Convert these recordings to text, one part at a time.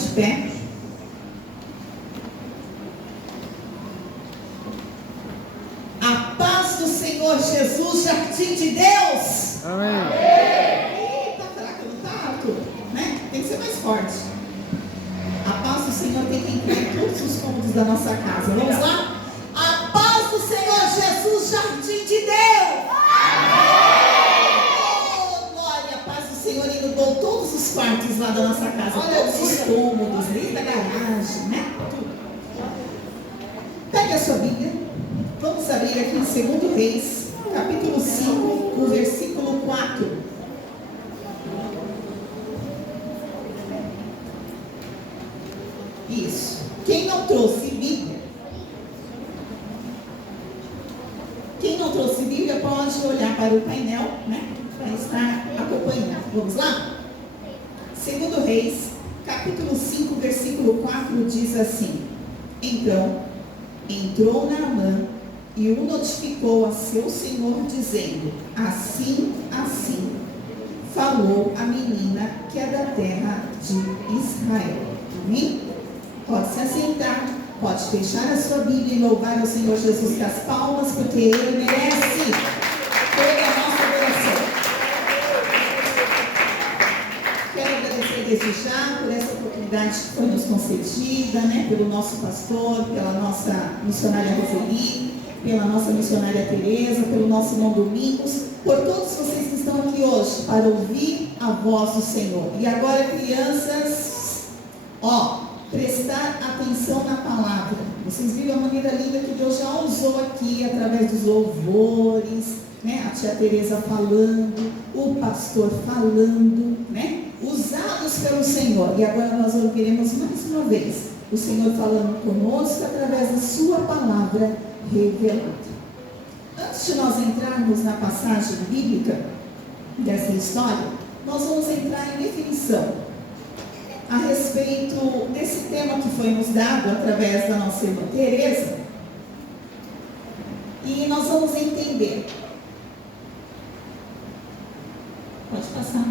de pé. A paz do Senhor Jesus, jardim de Deus. Amém. Eita, será que não está alto? Né? Tem que ser mais forte. A paz do Senhor tem que entrar em todos os cômodos da nossa casa. Vamos lá? A paz do Senhor Jesus, jardim de Deus. Oh, glória, a paz do Senhor inundou todos os quartos lá da nossa casa. Todos os cômodos, ali da garagem, né? Tudo. Pegue a sua Bíblia. Vamos abrir aqui em 2 Reis, capítulo 5, o versículo 4. Isso. Quem não trouxe Bíblia? Quem não trouxe Bíblia pode olhar para o painel, né? Para estar acompanhando. Vamos lá? 2 Reis, capítulo 5, versículo 4 diz assim: Então, entrou Naamã e o notificou a seu senhor, dizendo: Assim, assim, falou a menina que é da terra de Israel. Amém? Pode se assentar, pode fechar a sua Bíblia e louvar ao Senhor Jesus com as palmas, porque Ele merece toda a nossa adoração. Quero agradecer desde já por essa oportunidade que foi nos concedida, né, pelo nosso pastor, pela nossa missionária Roseli, pela nossa missionária Tereza, pelo nosso irmão Domingos, por todos vocês que estão aqui hoje para ouvir a voz do Senhor. E agora, crianças, prestar atenção na palavra. Vocês viram a maneira linda que Deus já usou aqui através dos louvores, né? A tia Tereza falando, o pastor falando, né? Usados pelo Senhor. E agora nós ouviremos mais uma vez o Senhor falando conosco através da sua palavra revelada. Antes de nós entrarmos na passagem bíblica dessa história, nós vamos entrar em definição a respeito desse tema que foi nos dado através da nossa irmã Tereza. E nós vamos entender. Pode passar.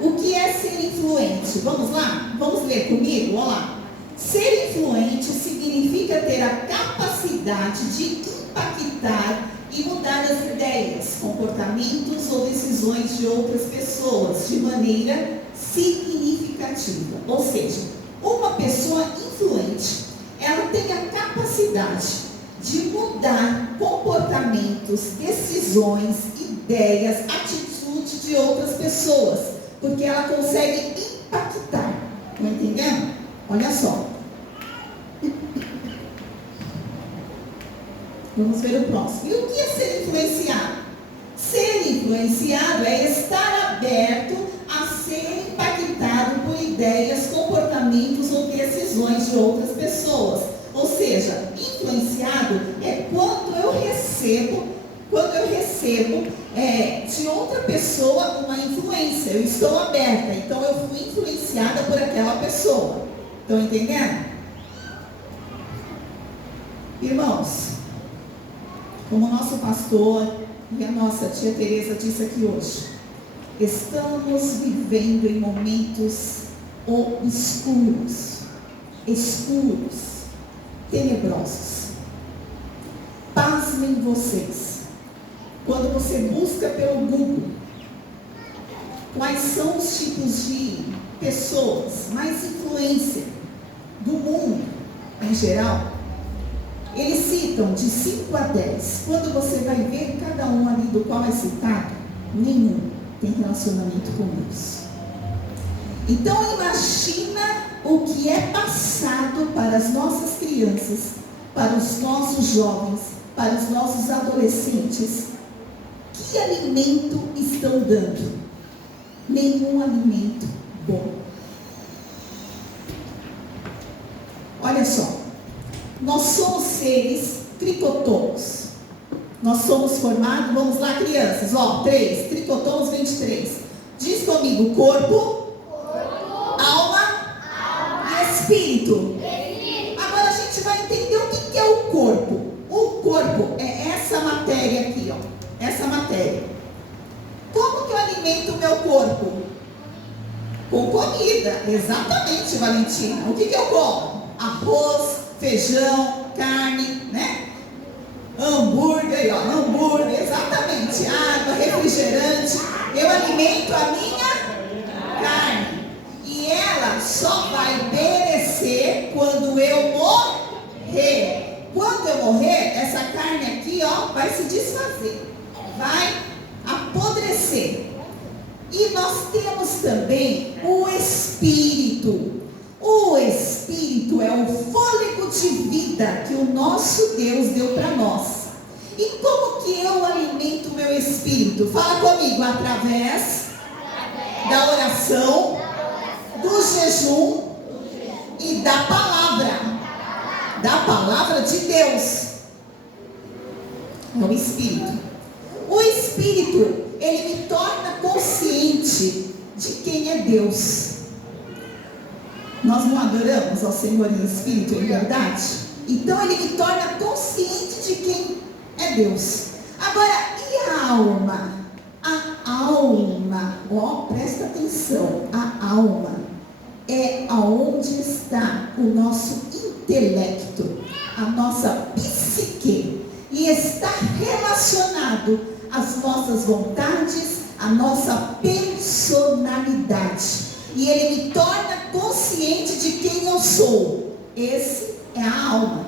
O que é ser influente? Vamos lá? Vamos ler comigo? Olha lá. Ser influente significa ter a capacidade de impactar e mudar as ideias, comportamentos ou decisões de outras pessoas de maneira significativa. Ou seja, uma pessoa influente, ela tem a capacidade de mudar comportamentos, decisões, ideias, atitudes de outras pessoas, porque ela consegue impactar. Estão entendendo? Olha só. Vamos ver o próximo. E o que é ser influenciado? Ser influenciado é estar aberto a ser impactado por ideias, comportamentos ou decisões de outras pessoas. Ou seja, influenciado é quando eu recebo de outra pessoa uma influência. Eu estou aberta, então eu fui influenciada por aquela pessoa. Estão entendendo? Irmãos, como o nosso pastor e a nossa tia Tereza disse aqui hoje, estamos vivendo em momentos escuros, tenebrosos. Pasmem vocês. Quando você busca pelo Google quais são os tipos de pessoas mais influência do mundo em geral, eles citam de 5 a 10. Quando você vai ver cada um ali do qual é citado, nenhum tem relacionamento com Deus. Então imagina o que é passado para as nossas crianças, para os nossos jovens, para os nossos adolescentes. Que alimento estão dando? Nenhum alimento bom. Olha só, nós somos seres tricotômos. Nós somos formados, vamos lá crianças, 3, tricotômos 23. Diz comigo, corpo, alma e espírito. Agora a gente vai entender o que é o corpo. O corpo é essa matéria aqui, essa matéria. Como que eu alimento o meu corpo? Com comida, exatamente, Valentina. O que eu como? Arroz, feijão, carne, né? Hambúrguer, aí, ó, hambúrguer, exatamente. Água, refrigerante. Eu alimento a minha carne. E ela só vai perecer quando eu morrer. Quando eu morrer, essa carne aqui, ó, vai se desfazer. Vai apodrecer. E nós temos também o Espírito. O Espírito é o fôlego de vida que o nosso Deus deu para nós. E como que eu alimento o meu Espírito? Fala comigo, através da oração, do jejum e da palavra de Deus. É o Espírito. O Espírito, ele me torna consciente de quem é Deus. Nós não adoramos ao Senhor em espírito, em verdade? Então ele me torna consciente de quem é Deus. Agora, e a alma? A alma, ó, presta atenção, a alma é aonde está o nosso intelecto, a nossa psique, e está relacionado às nossas vontades, à nossa personalidade. E ele me torna consciente de quem eu sou. Esse é a alma.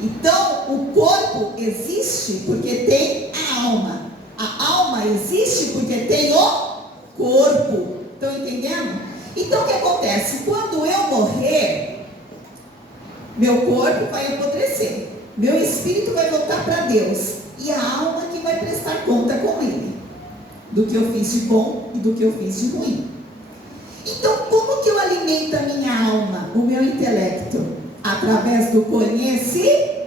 Então, o corpo existe porque tem a alma. A alma existe porque tem o corpo. Estão entendendo? Então, o que acontece? Quando eu morrer, meu corpo vai apodrecer. Meu espírito vai voltar para Deus. E a alma que vai prestar conta com ele. Do que eu fiz de bom e do que eu fiz de ruim. Então, como que eu alimento a minha alma, o meu intelecto? Através do conhecimento.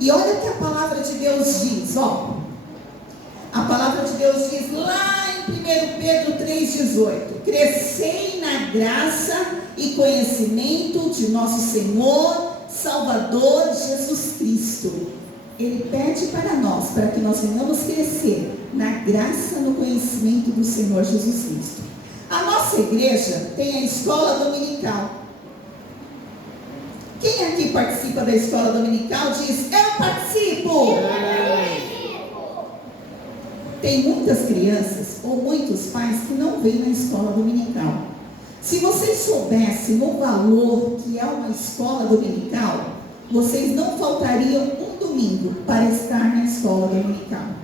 E olha o que a palavra de Deus diz, ó. A palavra de Deus diz lá em 1 Pedro 3,18: crescei na graça e conhecimento de nosso Senhor, Salvador Jesus Cristo. Ele pede para nós, para que nós venhamos crescer na graça, no conhecimento do Senhor Jesus Cristo. A nossa igreja tem a escola dominical. Quem aqui participa da escola dominical diz: eu participo. Tem muitas crianças ou muitos pais que não vêm na escola dominical. Se vocês soubessem o valor que é uma escola dominical, vocês não faltariam um domingo para estar na escola dominical.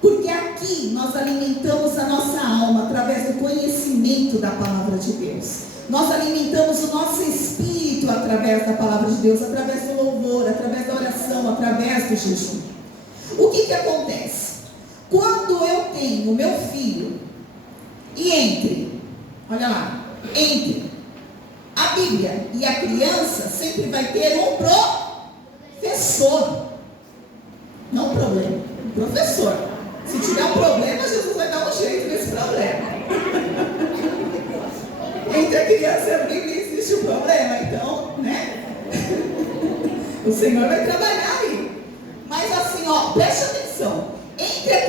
Porque aqui nós alimentamos a nossa alma através do conhecimento da palavra de Deus. Nós alimentamos o nosso espírito através da palavra de Deus, através do louvor, através da oração, através do jejum. O que acontece? Quando eu tenho meu filho e entre a Bíblia e a criança, sempre vai ter um professor. Não um problema, um professor. Se tiver um problema, Jesus vai dar um jeito nesse problema. Entre a criança e a Bíblia existe um problema, então, né? O Senhor vai trabalhar aí. Mas assim, ó, preste atenção. Entre a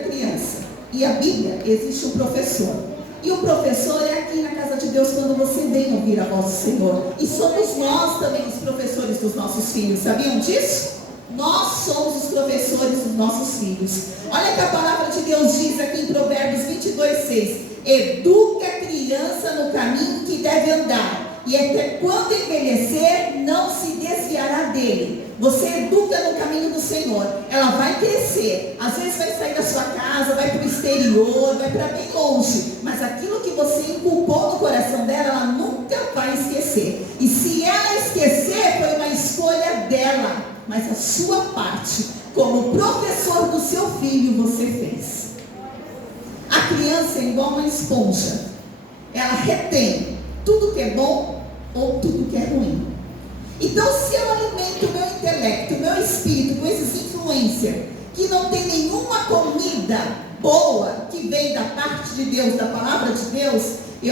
criança e a Bíblia existe um professor. E o professor é aqui na casa de Deus quando você vem ouvir a voz do Senhor. E somos nós também os professores dos nossos filhos. Sabiam disso? Nós somos os professores dos nossos filhos. Olha que a palavra de Deus diz aqui em Provérbios 22:6: educa a criança no caminho que deve andar, e até quando envelhecer não se desviará dele. Você educa no caminho do Senhor, ela vai crescer. Às vezes vai sair da sua casa, vai para o exterior, vai para bem longe, mas aquilo que você inculcou no coração dela, ela nunca vai esquecer. E se ela esquecer, foi uma escolha dela, mas a sua parte, como professor do seu filho, você fez. A criança é igual uma esponja. Ela retém tudo que é bom ou tudo que é ruim. Então, se eu alimento o meu intelecto, o meu espírito com essas influências, que não tem nenhuma comida boa que vem da parte de Deus, da palavra de Deus, e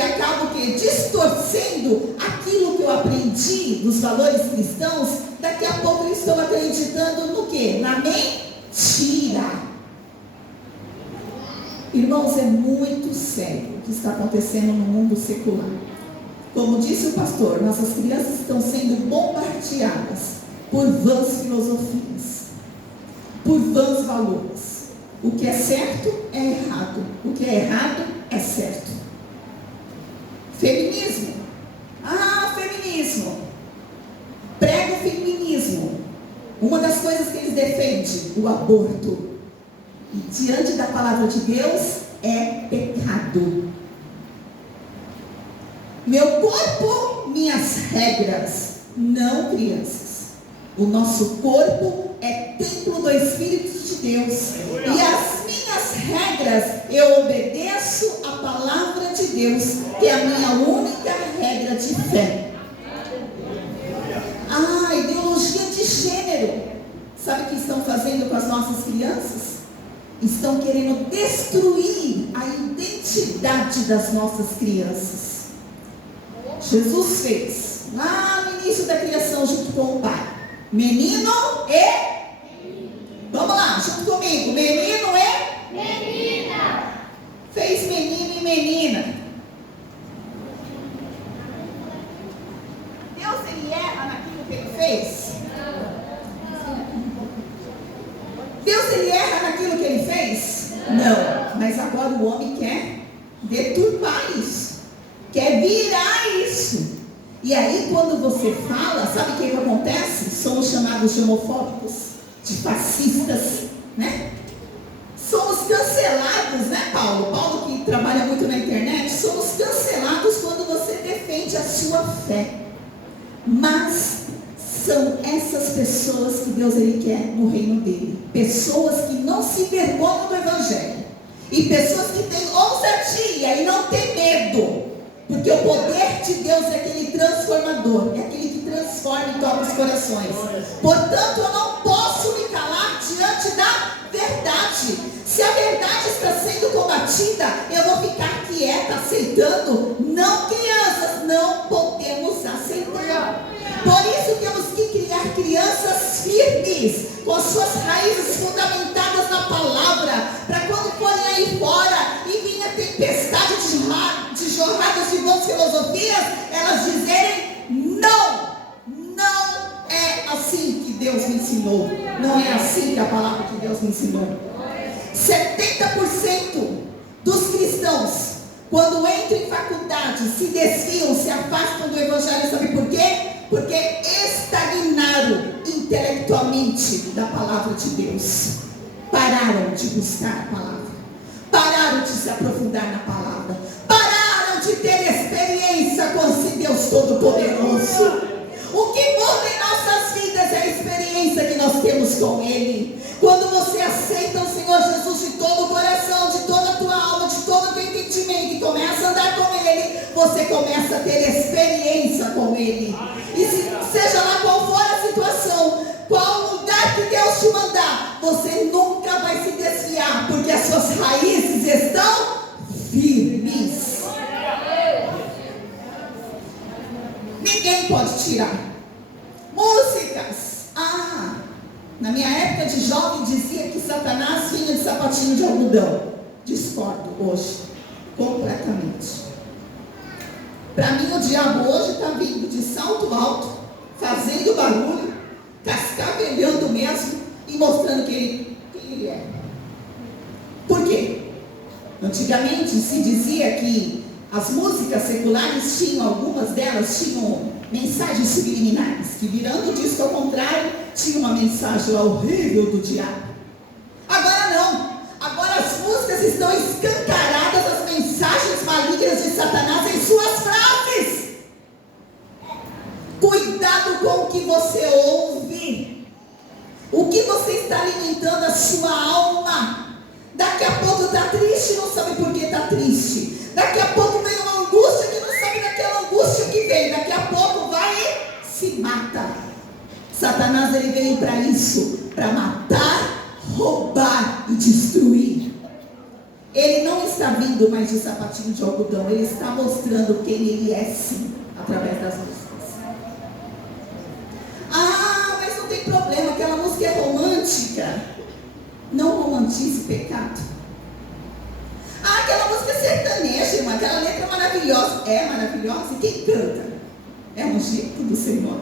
acabo distorcendo aquilo que eu aprendi dos valores cristãos, daqui a pouco eu estou acreditando no quê? Na mentira. Irmãos, é muito sério o que está acontecendo no mundo secular. Como disse o pastor, nossas crianças estão sendo bombardeadas por vãs filosofias, por vãs valores. O que é certo é errado, o que é errado é certo. Feminismo. Feminismo. Prega o feminismo. Uma das coisas que eles defendem, o aborto. E diante da palavra de Deus, é pecado. Meu corpo, minhas regras. Não, crianças. O nosso corpo é templo do Espírito de Deus. E as minhas regras, eu obedeço a palavra de Deus, que é a minha única regra de fé. Ideologia de gênero. Sabe o que estão fazendo com as nossas crianças? Estão querendo destruir a identidade das nossas crianças. Jesus fez, lá no início da criação, junto com o Pai, menino e... Vamos lá, junto comigo. Menino e... menina. Fez menino e menina. Deus, ele erra naquilo que ele fez? Deus, ele erra naquilo que ele fez? Não. Mas agora o homem quer deturpar isso. Quer virar isso. E aí quando você fala, sabe o que acontece? Somos chamados de homofóbicos, de fascistas, né? Somos cancelados, né, Paulo? Paulo, que trabalha muito na internet, somos cancelados quando você defende a sua fé. Mas são essas pessoas que Deus, ele quer no reino dele. Pessoas que não se vergonham do evangelho. E pessoas que têm ousadia e não têm medo. Porque o poder de Deus é aquele transformador, é aquele que transforma e toca os corações. Portanto, eu não posso me calar diante da verdade. Se a verdade está sendo combatida, eu vou ficar quieta, aceitando. Não, crianças, não podemos aceitar. Por isso temos que criar crianças firmes, com as suas raízes fundamentadas na palavra, para quando forem aí fora e vir a tempestade de jornadas de vãs filosofias, elas dizerem: não, não é assim que Deus me ensinou, não é assim que a palavra de Deus me ensinou. 70% dos cristãos, quando entram em faculdade, se desviam, se afastam do evangelho. Sabe por quê? Porque estagnaram intelectualmente da palavra de Deus. Pararam de buscar a palavra. Pararam de se aprofundar na palavra. Pararam de ter experiência com esse Deus Todo-Poderoso. O que muda em nossas vidas é a experiência que nós temos com Ele. Quando você aceita o Senhor Jesus de todo o coração, de toda a tua alma, de todo o teu entendimento, e começa a andar com Ele, você começa a ter experiência com Ele. E seja lá qual for a situação, qual lugar que Deus te mandar, você nunca vai se desviar, porque as suas raízes estão firmes. Ninguém pode tirar. Músicas. Na minha época de jovem dizia que Satanás vinha de sapatinho de algodão. Discordo hoje, completamente. Para mim o diabo hoje está vindo de salto alto, fazendo barulho, cascavelhando mesmo e mostrando quem ele é. Por quê? Antigamente se dizia que as músicas seculares tinham, algumas delas tinham mensagens subliminares, que virando o disco ao contrário, tinha uma mensagem horrível do diabo. Agora não. Agora as músicas estão escancaradas, as mensagens malignas de Satanás em suas frases. Cuidado com o que você ouve. O que você está alimentando a sua alma. Daqui a pouco está triste, não sabe por que está triste. Daqui a pouco vem uma angústia que não sabe daquela angústia que vem. Daqui a pouco vai e se mata. Satanás, ele veio para isso, para matar, roubar e destruir. Ele não está vindo mais de sapatinho de algodão, ele está mostrando quem ele é, sim, através das músicas. Mas não tem problema, aquela música é romântica. Não romantize pecado. maravilhosa. É maravilhosa? E quem canta? É um jeito do Senhor.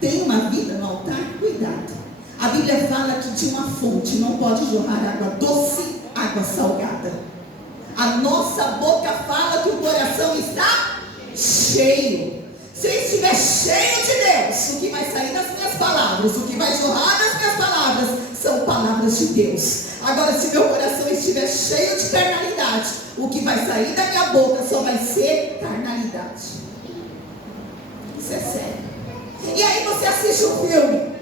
Tem uma vida no altar? Cuidado. A Bíblia fala que de uma fonte não pode jorrar água doce, água salgada. A nossa boca fala que o coração está cheio. Se eu estiver cheio de Deus, o que vai sair das minhas palavras, o que vai jorrar das minhas palavras, são palavras de Deus. Agora, se meu coração estiver cheio de carnalidade, o que vai sair da minha boca só vai ser carnalidade. Isso é sério. E aí você assiste um filme,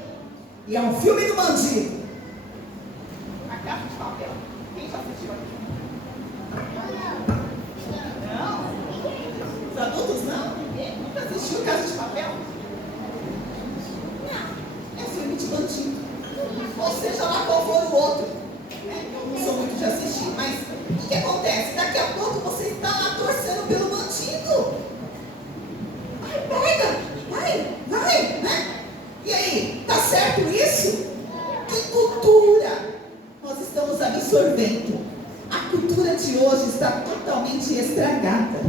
e é um filme do bandido. A Casa de Papel. Quem já assistiu aqui? Não? Os adultos não? Nunca assistiu Casa de Papel? Não. É filme de bandido. Ou seja lá qual for o outro. Eu não sou muito de assistir, mas o que acontece? Daqui a pouco você está lá torcendo pelo bandido. Vai, pega! Vai, né? E aí, tá certo isso? Que cultura nós estamos absorvendo? A cultura de hoje está totalmente estragada.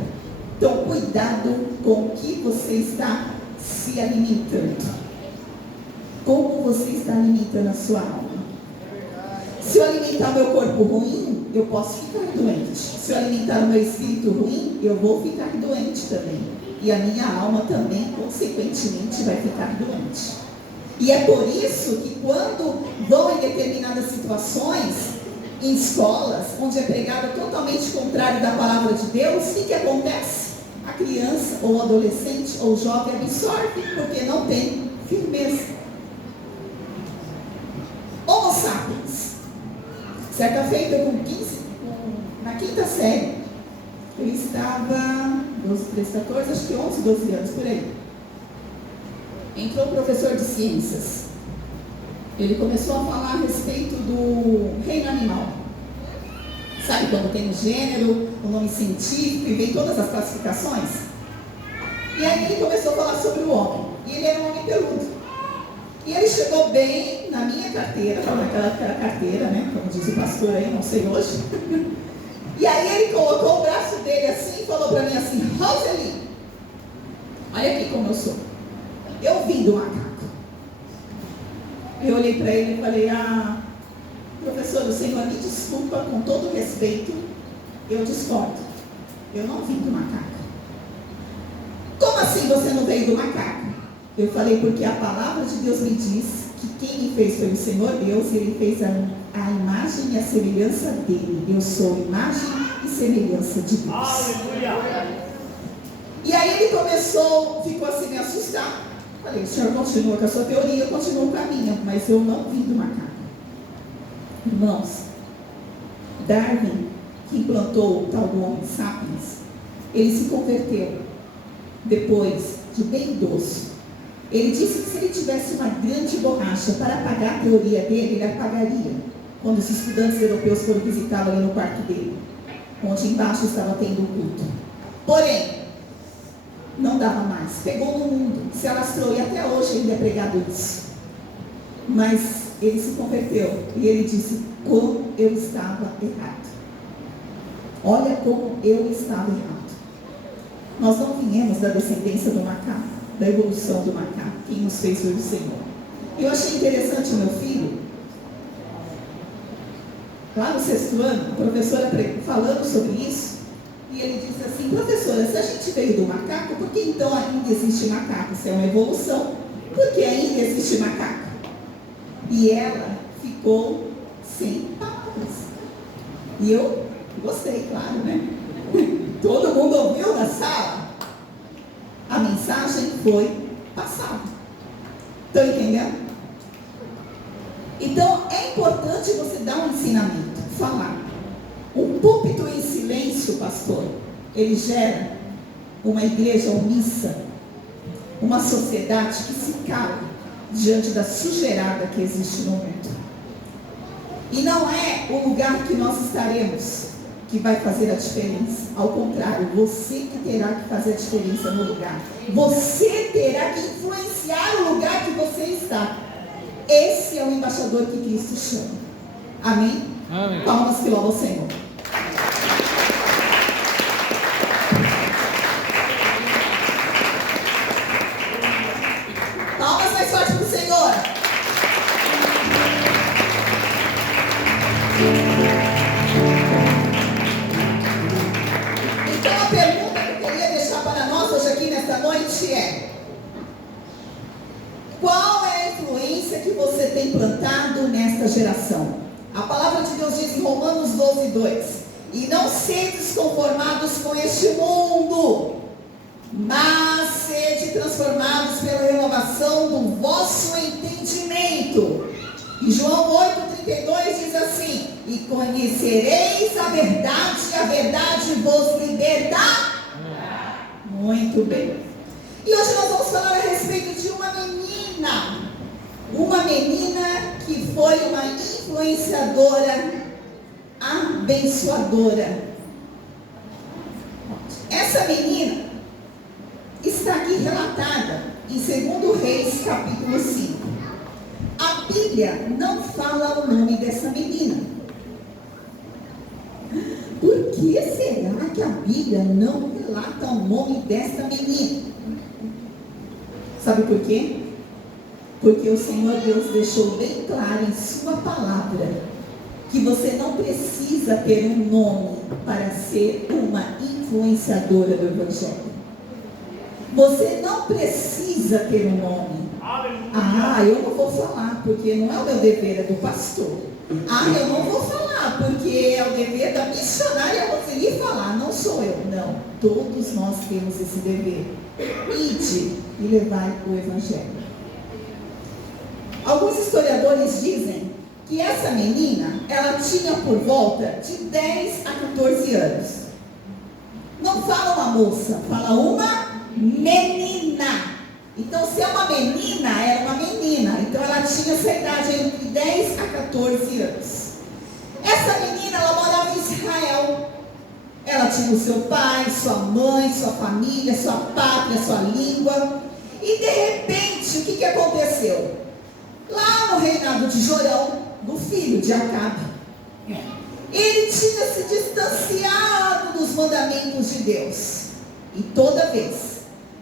Então, cuidado com o que você está se alimentando. Como você está alimentando a sua alma? Se eu alimentar meu corpo ruim, eu posso ficar doente. Se eu alimentar o meu espírito ruim, eu vou ficar doente também. E a minha alma também, consequentemente, vai ficar doente. E é por isso que quando vão em determinadas situações, em escolas, onde é pregado totalmente contrário da palavra de Deus, o que acontece? A criança, ou o adolescente, ou o jovem absorve, porque não tem firmeza. Homo sapiens. Certa feita, na quinta série, eu estava 12, 13, 14, acho que 11, 12 anos, por aí. Entrou um professor de ciências. Ele começou a falar a respeito do reino animal. Sabe quando tem o gênero, o nome científico e vem todas as classificações? E aí ele começou a falar sobre o homem. E ele era um homem peludo. E ele chegou bem na minha carteira, naquela época era carteira, né? Como diz o pastor aí, não sei hoje. E aí ele colocou o braço dele assim e falou para mim assim: Roseli, olha aqui como eu sou. Eu vim do macaco. Eu olhei para ele e falei: professor, o senhor me desculpa, com todo respeito, eu discordo. Eu não vim do macaco. Como assim você não veio do macaco? Eu falei: porque a palavra de Deus me diz que quem me fez foi o Senhor Deus, e Ele fez a imagem e a semelhança dele. Eu sou imagem e semelhança de Deus. Aleluia! E aí ele ficou assim me assustar. Falei: o senhor continua com a sua teoria, eu continuo com a minha, mas eu não vim do macaco. Irmãos, Darwin, que implantou o tal do Homo sapiens, ele se converteu depois de bem idoso. Ele disse que se ele tivesse uma grande borracha para apagar a teoria dele, ele apagaria. Quando os estudantes europeus foram visitá-lo ali no quarto dele, onde embaixo estava tendo o culto. Porém, não dava mais. Pegou no mundo, se alastrou, e até hoje ainda é pregado isso. Mas ele se converteu e ele disse: como eu estava errado. Olha como eu estava errado. Nós não viemos da descendência do macaco, da evolução do macaco. Quem nos fez foi o Senhor. Eu achei interessante o meu filho, lá no 6º ano, a professora falando sobre isso, e ele disse assim: professora, se a gente veio do macaco, por que então ainda existe macaco? Se é uma evolução, por que ainda existe macaco? E ela ficou sem palavras. E eu gostei, claro, né? Todo mundo ouviu na sala. A mensagem foi passada. Estão entendendo? Então, é importante você dar um ensinamento, falar. Um púlpito em silêncio, pastor, ele gera uma igreja omissa, uma sociedade que se cala diante da sujeirada que existe no mundo. E não é o lugar que nós estaremos que vai fazer a diferença. Ao contrário, você que terá que fazer a diferença no lugar. Você terá que influenciar o lugar que você está. Esse é o embaixador que Cristo chama. Amém? Amém. Palmas que louvam ao Senhor. Então a pergunta que eu queria deixar para nós hoje aqui nesta noite é: qual é a influência que você tem plantado nesta geração? A palavra de Deus diz em Romanos 12:2: e não sedes conformados com este mundo, mas sede transformados pela renovação do vosso entendimento. E João 8:32 diz assim: e conhecereis a verdade vos libertará. Muito bem. E hoje nós vamos falar a respeito de uma menina que foi uma influenciadora, abençoadora. Essa menina está aqui relatada em 2 Reis, capítulo 5. A Bíblia não fala o nome dessa menina. Por que será que a Bíblia não relata o nome dessa menina? Sabe por quê? Porque o Senhor Deus deixou bem claro em sua palavra que você não precisa ter um nome para ser uma influenciadora do Evangelho. Você não precisa ter um nome. Eu não vou falar porque não é o meu dever, é do pastor. Eu não vou falar porque é o dever da missionária você ir falar, não sou eu. Não, todos nós temos esse dever. Ide e levai o Evangelho. Alguns historiadores dizem que essa menina, ela tinha por volta de 10 a 14 anos. Não fala uma moça, fala uma menina. Então, se é uma menina, era uma menina. Então, ela tinha essa idade entre 10 a 14 anos. Essa menina, ela morava em Israel. Ela tinha o seu pai, sua mãe, sua família, sua pátria, sua língua. E, de repente, o que aconteceu? Lá no reinado de Jorão, do filho de Acabe, ele tinha se distanciado dos mandamentos de Deus. E toda vez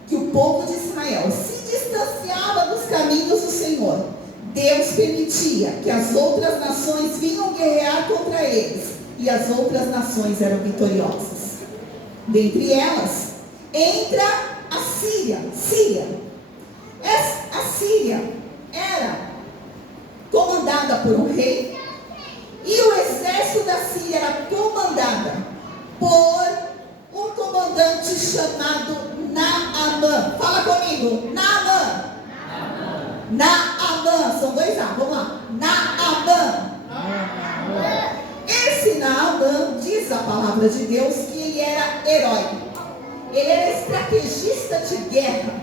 que o povo de Israel se distanciava dos caminhos do Senhor, Deus permitia que as outras nações vinham guerrear contra eles, e as outras nações eram vitoriosas. Dentre elas, entra a Síria. A Síria era comandada por um rei, e o exército da Síria era comandada por um comandante chamado Naamã. Fala comigo, Naamã. Naamã, são dois A, vamos lá. Naamã. Esse Naamã, diz a palavra de Deus, que ele era herói. Ele era estrategista de guerra.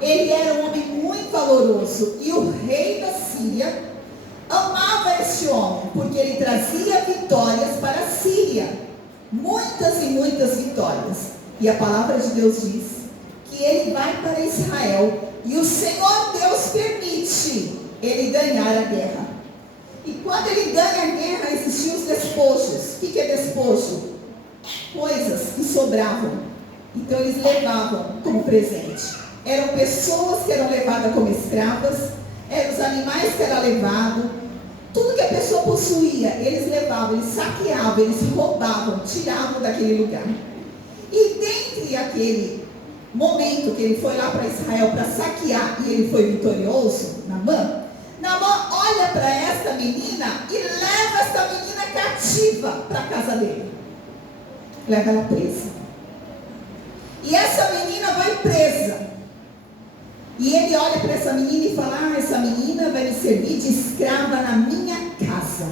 Ele era um homem muito valoroso. E o rei da Síria amava este homem, porque ele trazia vitórias para a Síria. Muitas e muitas vitórias. E a palavra de Deus diz que ele vai para Israel, e o Senhor Deus permite ele ganhar a guerra. E quando ele ganha a guerra, existiam os despojos. O que é despojo? Coisas que sobravam. Então eles levavam como presente. Eram pessoas que eram levadas como escravas, eram os animais que eram levados, tudo que a pessoa possuía, eles levavam, eles saqueavam, eles roubavam, tiravam daquele lugar. E dentre aquele momento que ele foi lá para Israel para saquear, e ele foi vitorioso, Naamã olha para esta menina e leva esta menina cativa para a casa dele. Leva ela presa. E essa menina vai presa. E ele olha para essa menina e fala: essa menina vai me servir de escrava na minha casa.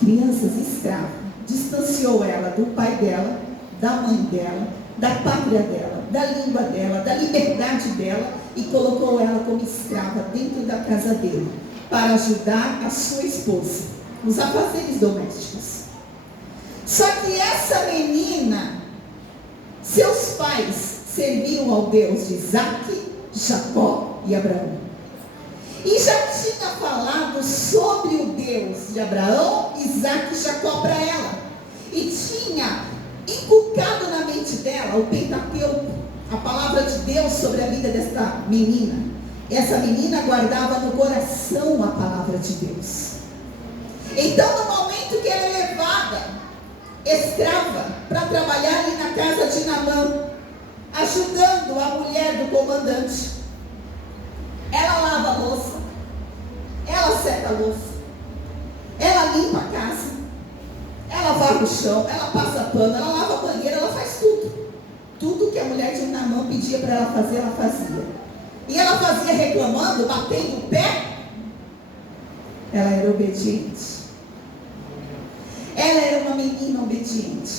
Crianças escravas. Distanciou ela do pai dela, da mãe dela, da pátria dela, da língua dela, da liberdade dela, e colocou ela como escrava dentro da casa dele, para ajudar a sua esposa nos afazeres domésticos. Só que essa menina, seus pais serviam ao Deus de Isaac, Jacó e Abraão. E já tinha falado sobre o Deus de Abraão, Isaac e Jacó para ela. E tinha inculcado na mente dela o Pentateuco, a palavra de Deus sobre a vida desta menina. Essa menina guardava no coração a palavra de Deus. Então, no momento momento que ela é levada, escrava, para trabalhar ali na casa de Naamã, ajudando a mulher do comandante. Ela lava a louça, ela seca a louça, ela limpa a casa, ela varre o chão, ela passa pano, ela lava a banheira, ela faz tudo. Tudo que a mulher de Naamã pedia para ela fazer, ela fazia. E ela fazia reclamando, batendo o pé. Ela era obediente. Ela era uma menina obediente.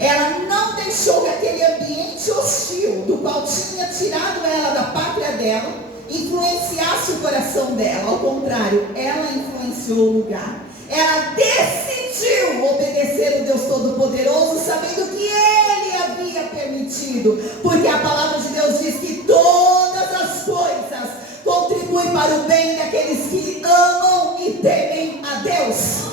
Ela não deixou que aquele ambiente hostil, do qual tinha tirado ela da pátria dela, influenciasse o coração dela. Ao contrário, ela influenciou o lugar. Ela decidiu obedecer o Deus Todo-Poderoso, sabendo que Ele havia permitido. Porque a palavra de Deus diz que todas as coisas contribuem para o bem daqueles que amam e temem a Deus.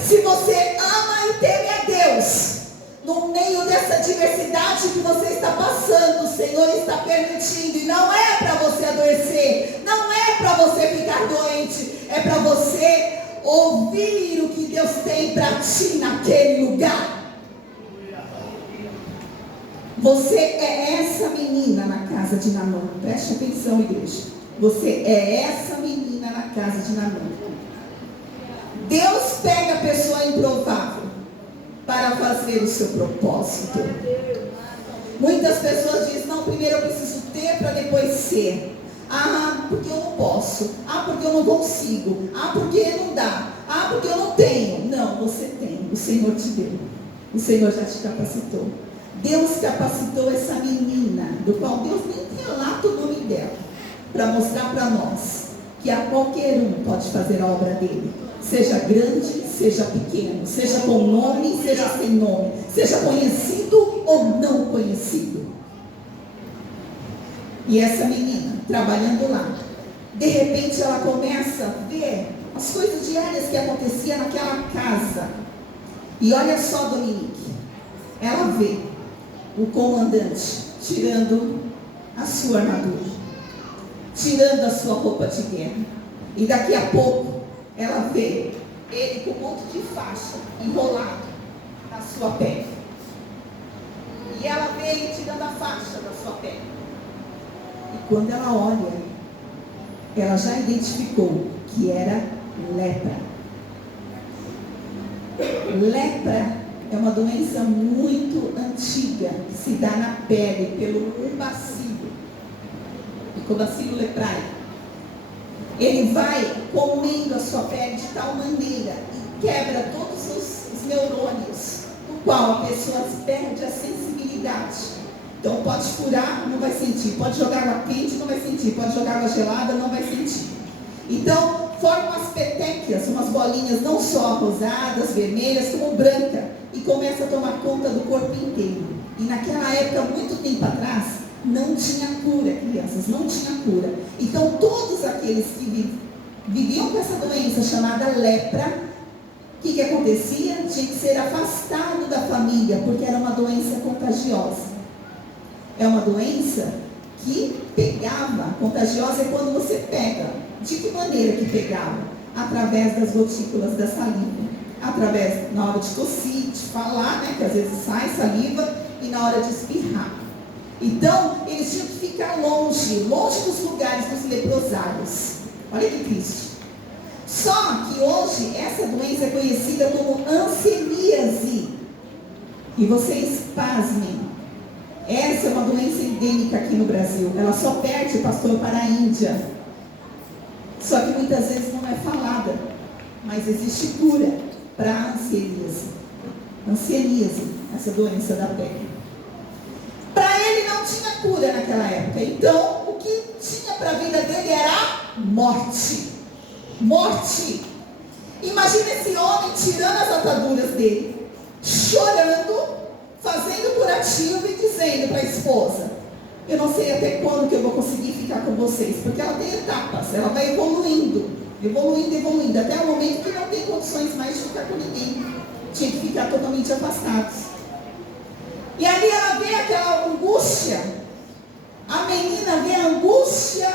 Se você ama e teme a Deus, no meio dessa diversidade que você está passando, o Senhor está permitindo. E não é para você adoecer, não é para você ficar doente, é para você ouvir o que Deus tem para ti naquele lugar. Você é essa menina na casa de Naamã. Preste atenção, igreja. Você é essa menina na casa de Naamã. Deus pega a pessoa improvável para fazer o seu propósito. Muitas pessoas dizem, não, primeiro eu preciso ter para depois ser. Ah, porque eu não posso. Ah, porque eu não consigo. Ah, porque não dá. Ah, porque eu não tenho. Não, você tem. O Senhor te deu. O Senhor já te capacitou. Deus capacitou essa menina, do qual Deus nem relata o nome dela, para mostrar para nós que a qualquer um pode fazer a obra dele. Seja grande, seja pequeno, seja com nome, seja sem nome, seja conhecido ou não conhecido. E essa menina, trabalhando lá, de repente ela começa a ver as coisas diárias que aconteciam naquela casa. E olha só, Dominique, ela vê o comandante tirando a sua armadura, tirando a sua roupa de guerra. E daqui a pouco, ela vê ele com um monte de faixa enrolado na sua pele. E ela vê ele tirando a faixa da sua pele. E quando ela olha, ela já identificou que era lepra. Lepra é uma doença muito antiga, que se dá na pele pelo bacilo, o bacilo leprae. Ele vai comendo a sua pele de tal maneira e quebra todos os neurônios, no qual a pessoa perde a sensibilidade. Então pode furar, não vai sentir. Pode jogar água quente, não vai sentir. Pode jogar água gelada, não vai sentir. Então formam as petequias, umas bolinhas não só rosadas, vermelhas, como branca, e começa a tomar conta do corpo inteiro. E naquela época, muito tempo atrás, não tinha cura, crianças, não tinha cura. Então todos aqueles que viviam com essa doença chamada lepra, o que acontecia? Tinha que ser afastado da família, porque era uma doença contagiosa. É uma doença que pegava. Contagiosa é quando você pega. De que maneira que pegava? Através das gotículas da saliva. Através, na hora de tossir, de falar, né? Que às vezes sai saliva, e na hora de espirrar. Então, eles tinham que ficar longe dos lugares dos leprosários. Olha que triste. Só que hoje, essa doença é conhecida como hanseníase. E vocês pasmem. Essa é uma doença endêmica aqui no Brasil. Ela só perde, pastor, para a Índia. Só que muitas vezes não é falada. Mas existe cura para a hanseníase. Hanseníase, essa doença da pele. Para ele não tinha cura naquela época. Então, o que tinha para a vida dele era morte. Morte. Imagina esse homem tirando as ataduras dele, chorando, fazendo curativo e dizendo para a esposa: eu não sei até quando que eu vou conseguir ficar com vocês, porque ela tem etapas, ela vai evoluindo, até o momento que não tem condições mais de ficar com ninguém, tinha que ficar totalmente afastados. E ali ela vê aquela angústia, a menina vê a angústia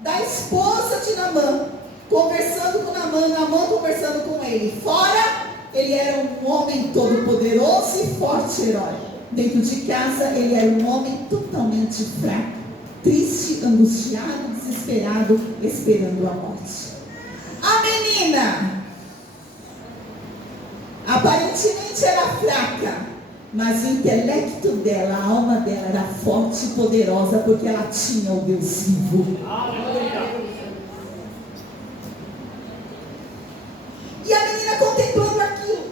da esposa de Naamã, conversando com Naamã conversando com ele. Fora, ele era um homem todo poderoso e forte herói. Dentro de casa, ele era um homem totalmente fraco, triste, angustiado, desesperado, esperando a morte. A menina aparentemente era fraca, mas o intelecto dela, a alma dela era forte e poderosa, porque ela tinha o Deus vivo. E a menina contemplando aquilo.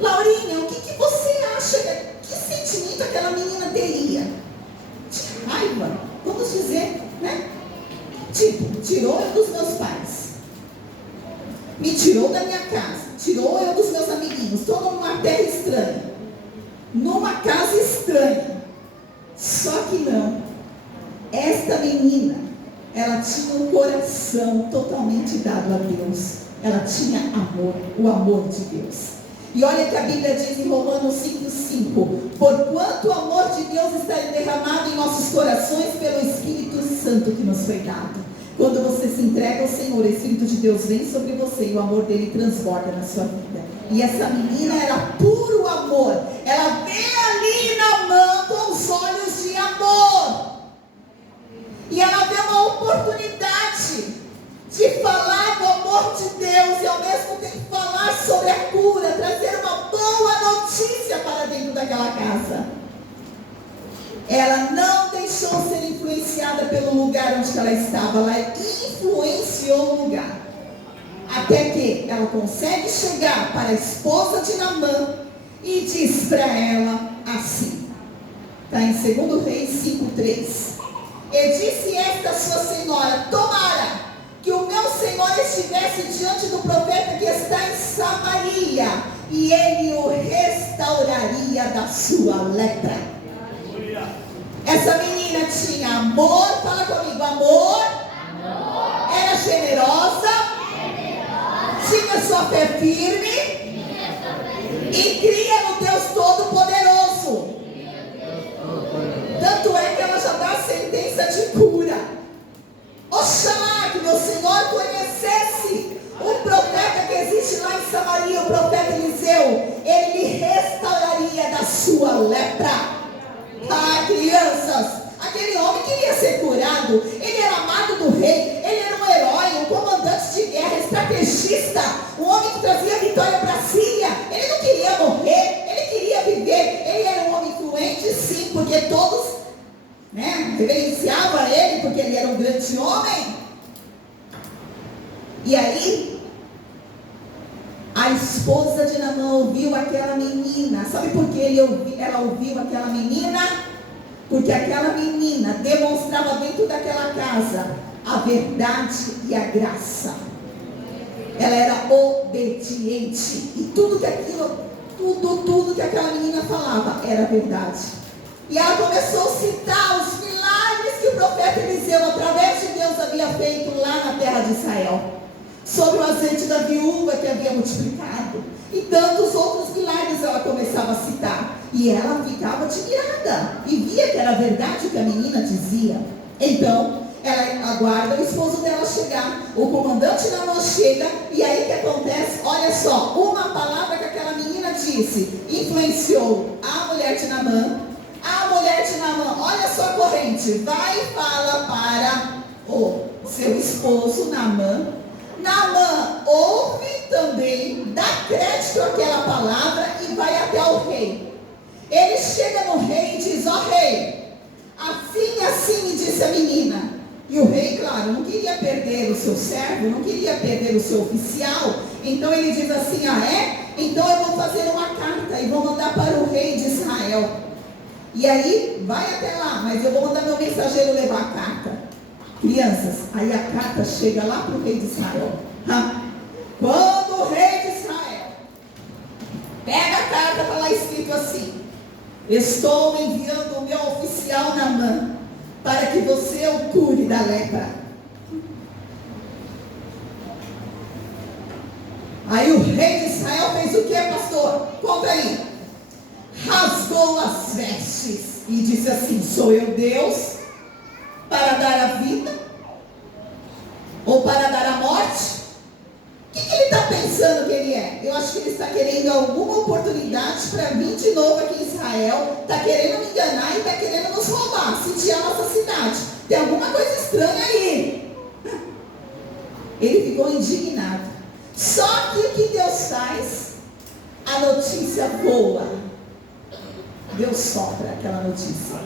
Laurinha, o que você acha? Que sentimento aquela menina teria? De raiva, vamos dizer, né? Tipo, tirou eu dos meus pais, me tirou da minha casa, tirou eu dos meus amiguinhos, estou numa terra estranha, numa casa estranha. Só que não, esta menina, ela tinha um coração totalmente dado a Deus. Ela tinha amor, o amor de Deus. E olha que a Bíblia diz em Romanos 5,5: porquanto o amor de Deus está derramado em nossos corações pelo Espírito Santo que nos foi dado. Quando você se entrega ao Senhor, o Espírito de Deus vem sobre você e o amor dele transborda na sua vida. E essa menina era puro amor. Ela vê ali Naamã com os olhos de amor. E ela vê uma oportunidade de falar do amor de Deus e ao mesmo tempo falar sobre a cura, trazer uma boa notícia para dentro daquela casa. Ela não deixou ser influenciada pelo lugar onde ela estava, ela influenciou o lugar. Até que ela consegue chegar para a esposa de Naamã e diz para ela assim, está em 2 Reis 5,3: e disse esta sua senhora: tomara que o meu senhor estivesse diante do profeta que está em Samaria, e ele o restauraria da sua lepra. Essa menina tinha amor, fala comigo, amor. Era generosa, tinha sua fé firme e cria no Deus Todo-Poderoso. Tanto é que ela já dá a sentença de cura. Oxalá que meu Senhor conhecesse o profeta que existe lá em Samaria, o profeta Eliseu, ele lhe restauraria da sua lepra. Ah, crianças, aquele homem queria ser curado, ele era amado do rei, ele era um herói, um comandante de guerra, estrategista, um homem que trazia vitória para a Síria. Ele não queria morrer, ele queria viver. Ele era um homem influente, sim, porque todos, reverenciavam ele, porque ele era um grande homem. E aí, a esposa de Naamã ouviu aquela menina. Sabe por que ela ouviu aquela menina? Porque aquela menina demonstrava dentro daquela casa a verdade e a graça. Ela era obediente. E tudo que aquela menina falava era verdade. E ela começou a citar os milagres que o profeta Eliseu, através de Deus, havia feito lá na terra de Israel. Sobre o azeite da viúva que havia multiplicado. E tantos outros milagres ela começava a citar. E ela ficava admirada. E via que era verdade o que a menina dizia. Então, ela aguarda o esposo dela chegar. O comandante Naamã chega. E aí o que acontece? Olha só. Uma palavra que aquela menina disse influenciou a mulher de Naamã. A mulher de Naamã, olha só a corrente. Vai e fala para o seu esposo Naamã. Naamã ouve também, dá crédito àquela palavra e vai até o rei. Ele chega no rei e diz: ó rei, assim me disse a menina. E o rei, claro, não queria perder o seu servo, não queria perder o seu oficial. Então ele diz assim: ah é? Então eu vou fazer uma carta e vou mandar para o rei de Israel. E aí, vai até lá, mas eu vou mandar meu mensageiro levar a carta. Crianças, aí a carta chega lá para o rei de Israel. Quando o rei de Israel pega a carta, está lá escrito assim: estou enviando o meu oficial Naamã para que você o cure da lepra. Aí o rei de Israel fez o que, pastor? Conta aí. Rasgou as vestes e disse assim: sou eu Deus para dar a vida? Ou para dar a morte? O que ele está pensando que ele é? Eu acho que ele está querendo alguma oportunidade para vir de novo aqui em Israel, está querendo me enganar e está querendo nos roubar, sitiar nossa cidade. Tem alguma coisa estranha aí. Ele ficou indignado. Só que o que Deus faz? A notícia voa. Deus sopra aquela notícia.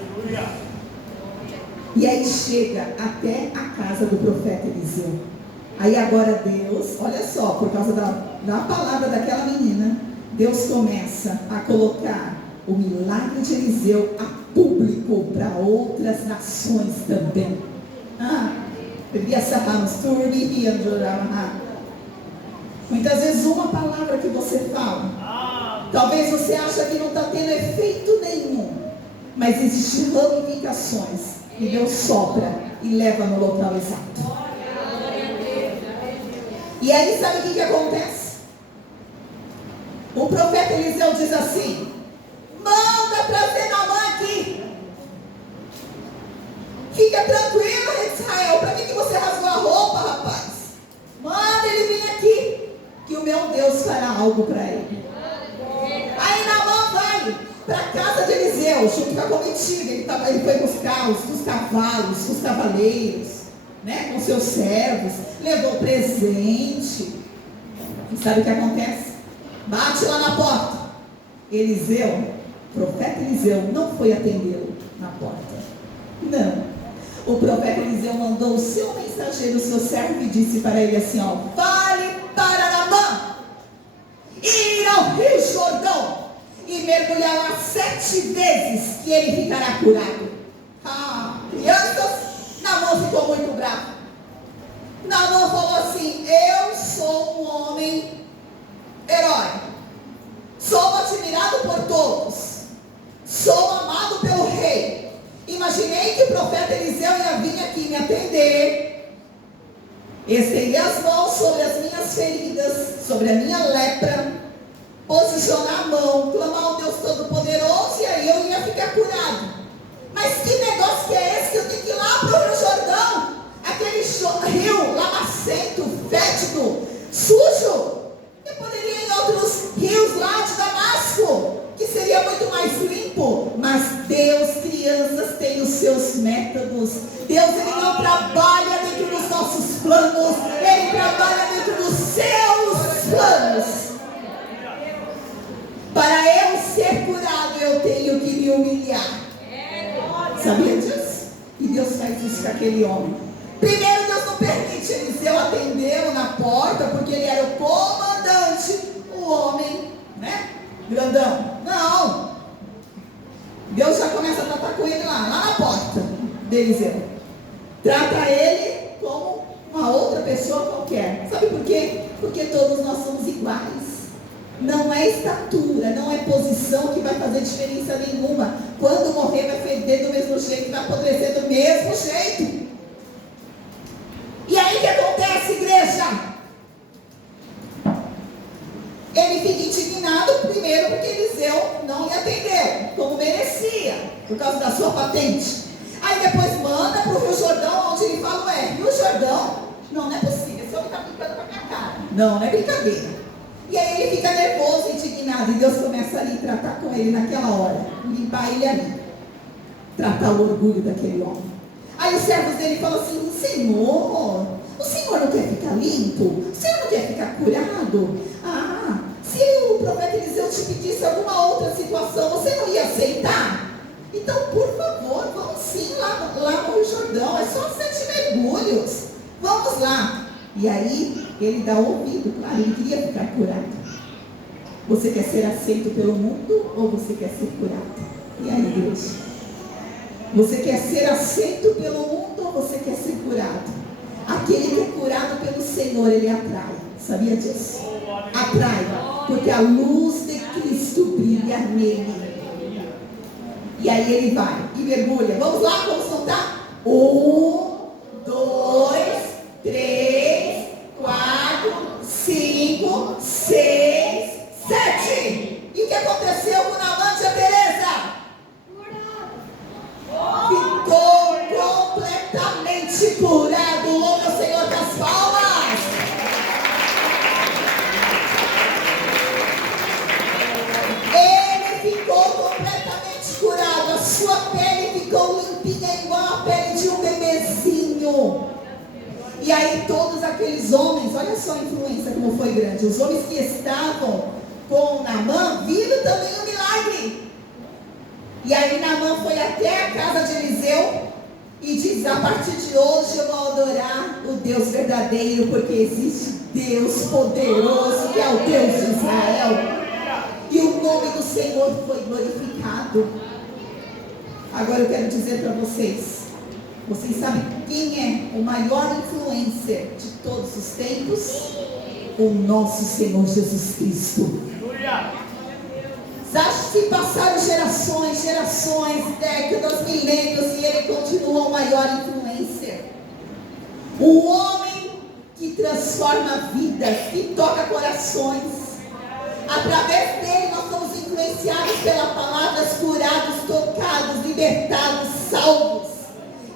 E aí chega até a casa do profeta Eliseu. Aí agora Deus, olha só, por causa da palavra daquela menina, Deus começa a colocar o milagre de Eliseu a público para outras nações também. Muitas vezes uma palavra que você fala, talvez você ache que não está tendo efeito nenhum, mas existem ramificações que Deus sopra e leva no local exato. E aí sabe o que acontece? O profeta Eliseu diz assim: manda trazer Naamã aqui. Fica tranquilo, rei de Israel. Para que você rasgou a roupa, rapaz? Manda ele vir aqui, que o meu Deus fará algo para ele. Aí Naamã vai para a casa de Eliseu, junto com a comitiva. Ele foi buscar os cavalos, os cavaleiros, né, com seus servos, levou presente. E sabe o que acontece? Bate lá na porta. Eliseu, profeta Eliseu, não foi atendê-lo na porta. Não. O profeta Eliseu mandou o seu mensageiro, o seu servo, e disse para ele assim: fale para Naamã ir ao Rio Jordão e mergulhar lá 7 vezes, que ele ficará curado. Crianças, Naamã ficou muito bravo. Naamã falou assim: eu sou um homem herói, sou admirado por todos, sou amado pelo rei. Imaginei que o profeta Eliseu ia vir aqui me atender, estender as mãos sobre as minhas feridas, sobre a minha lepra, posicionar a mão, clamar ao Deus Todo-Poderoso, e aí eu ia ficar curado. Mas que negócio que é esse que eu tenho que ir lá para o Rio Jordão? Aquele rio lamacento, fétido, sujo. Eu poderia ir em outros rios lá de Damasco, que seria muito mais limpo. Mas Deus, crianças, tem os seus métodos. Deus, Ele não trabalha dentro dos nossos planos, Ele trabalha dentro dos seus planos. Para eu ser curado, eu tenho que me humilhar. Sabia disso? E Deus faz isso com aquele homem. Primeiro, Deus não permite Eliseu atendê-lo na porta, porque ele era o comandante, o homem, né, grandão. Não. Deus já começa a tratar com ele lá na porta de Eliseu. Trata ele como uma outra pessoa qualquer. Sabe por quê? Porque todos nós somos iguais. Não é estatura, não é posição que vai fazer diferença nenhuma. Quando morrer vai feder do mesmo jeito, vai apodrecer do mesmo jeito. E aí o que acontece, igreja? Ele fica indignado, primeiro porque Eliseu não lhe atendeu como merecia, por causa da sua patente. Aí depois manda para o Rio Jordão, onde ele fala: Rio Jordão? Não é possível, esse homem está brincando com a minha cara. Não é brincadeira. E aí ele fica nervoso, indignado, e Deus começa ali a tratar com ele naquela hora, limpar ele ali, tratar o orgulho daquele homem. Aí os servos dele falam assim: Senhor, o Senhor não quer ficar limpo? O Senhor não quer ficar curado? Se o profeta Eliseu te pedisse alguma outra situação, você não ia aceitar? Então, por favor, vamos sim lá no Rio Jordão, é só 7 mergulhos, vamos lá. E aí, ele dá ouvido, claro, ele queria ficar curado. Você quer ser aceito pelo mundo ou você quer ser curado? E aí, Deus? Você quer ser aceito pelo mundo ou você quer ser curado? Aquele que é curado pelo Senhor, ele atrai. Sabia disso? Atrai, porque a luz de Cristo brilha nele. E aí ele vai e mergulha. Vamos lá, vamos contar? 1, 2, 3, 4, 5, 6, 7. E o que aconteceu com Naamã, tia Tereza? Ficou completamente curado. Louve o Senhor das palmas. verdade. Os homens que estavam com Naamã viram também o milagre. E aí Naamã foi até a casa de Eliseu e diz: a partir de hoje eu vou adorar o Deus verdadeiro, porque existe Deus poderoso, que é o Deus de Israel. E o nome do Senhor foi glorificado. Agora eu quero dizer para vocês sabem quem é o maior influencer de todos os tempos? O nosso Senhor Jesus Cristo. Se passaram gerações, décadas, milênios, e ele continua o maior influencer. Um homem que transforma vidas, que toca corações. Através dele nós somos influenciados pela palavra, curados, tocados, libertados, salvos.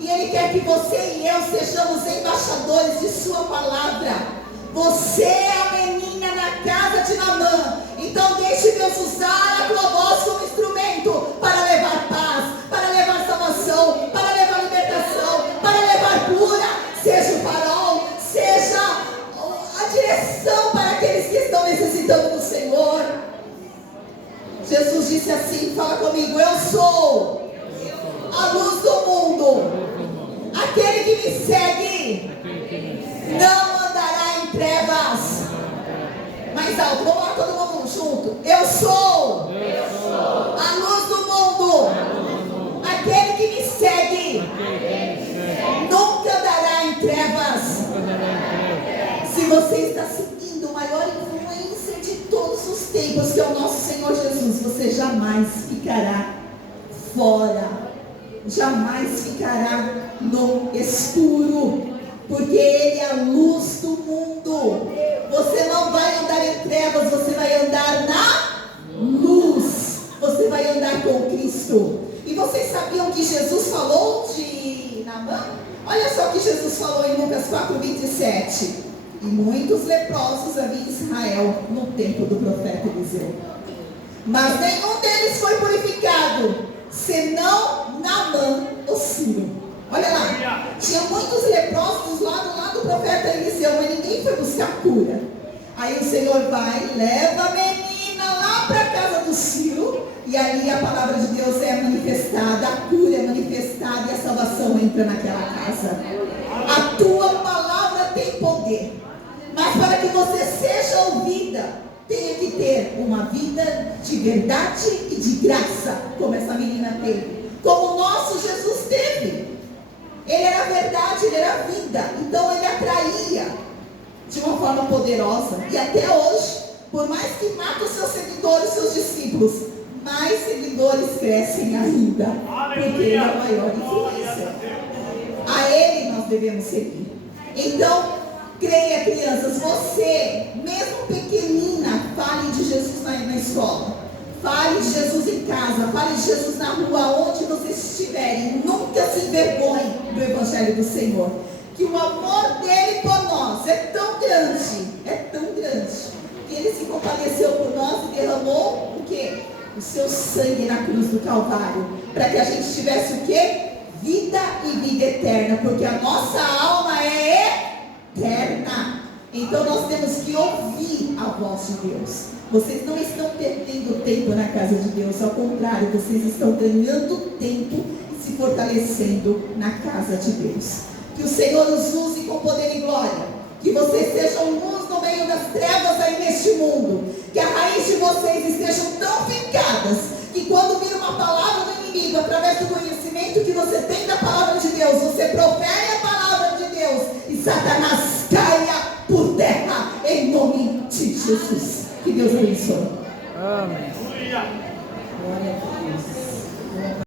E ele quer que você e eu sejamos embaixadores de sua palavra. Você é a menina na casa de Naamã. Então deixe Deus usar a tua voz como instrumento para levar paz, para levar salvação, para levar libertação, para levar cura. Seja o farol, seja a direção para aqueles que estão necessitando do Senhor. Jesus disse assim, fala comigo: eu sou a luz do mundo. Aquele que me segue não andará em trevas. Mais alto, vamos lá todo mundo junto. Eu sou a luz do mundo. Aquele que me segue nunca andará em trevas. Se você está seguindo o maior influencer de todos os tempos, que é o nosso Senhor Jesus, você jamais ficará fora. Jamais ficará no escuro, porque Ele é a luz do mundo. Você não vai andar em trevas, você vai andar na luz. Você vai andar com Cristo. E vocês sabiam que Jesus falou de Naamã? Olha só o que Jesus falou em Lucas 4:27. E muitos leprosos havia em Israel no tempo do profeta Eliseu, mas nenhum deles foi purificado, senão Naamã, o sírio. Olha lá, tinha muitos leprosos lá do profeta Eliseu, mas ninguém foi buscar cura. Aí o Senhor vai, leva a menina lá para a casa do sírio, e ali a palavra de Deus é manifestada, a cura é manifestada e a salvação entra naquela casa. A tua palavra tem poder, mas para que você seja ouvida, tenha que ter uma vida de verdade e de graça, como essa menina teve, como o nosso Jesus teve. Ele era a verdade, ele era a vida, então ele atraía de uma forma poderosa. E até hoje, por mais que mata os seus seguidores, seus discípulos, mais seguidores crescem ainda, porque ele é o maior influência. A ele nós devemos seguir. Então, creia, crianças, você, mesmo pequenina, fale de Jesus na escola, fale de Jesus em casa, fale de Jesus na rua, onde vocês estiverem. Nunca se envergonhe do Evangelho do Senhor, que o amor dele por nós é tão grande, que ele se compadeceu por nós e derramou o quê? O seu sangue na cruz do Calvário, para que a gente tivesse o quê? Vida e vida eterna, porque a nossa alma é eterna. Então nós temos que ouvir a voz de Deus. Vocês não estão perdendo tempo na casa de Deus, ao contrário, vocês estão ganhando tempo e se fortalecendo na casa de Deus. Que o Senhor os use com poder e glória, que vocês sejam luz no meio das trevas aí neste mundo, que a raiz de vocês estejam tão fincadas, que quando vir uma palavra do inimigo, através do conhecimento que você tem da palavra de Deus, você profere a palavra de Deus e Satanás caia por terra, em nome de Jesus. Que Deus abençoe. Amém. Glória a Deus.